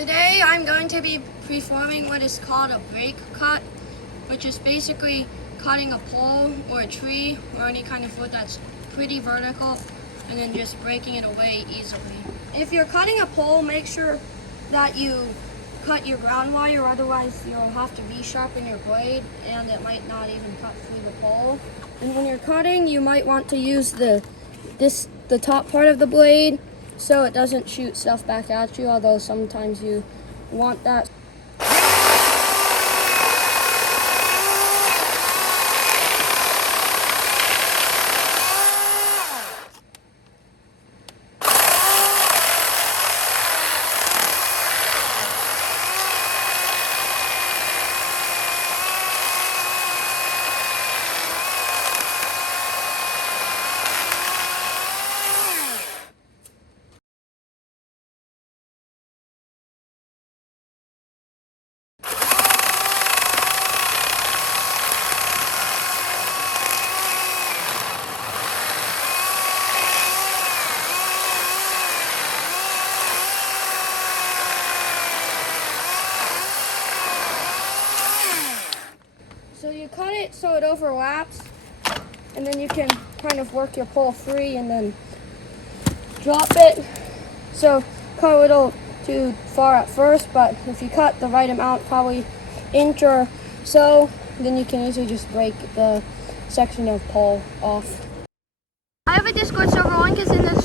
Today I'm going to be performing what is called a break cut, which is basically cutting a pole or a tree or any kind of wood that's pretty vertical and then just breaking it away easily. If you're cutting a pole, make sure that you cut your ground wire, otherwise you'll have to resharpen your blade and it might not even cut through the pole. And when you're cutting, you might want to use the top part of the blade so it doesn't shoot stuff back at you, although sometimes you want that. So you cut it so it overlaps, and then you can kind of work your pole free and then drop it. So cut a little too far at first, but if you cut the right amount, probably inch or so, then you can easily just break the section of pole off. I have a Discord server, link is in the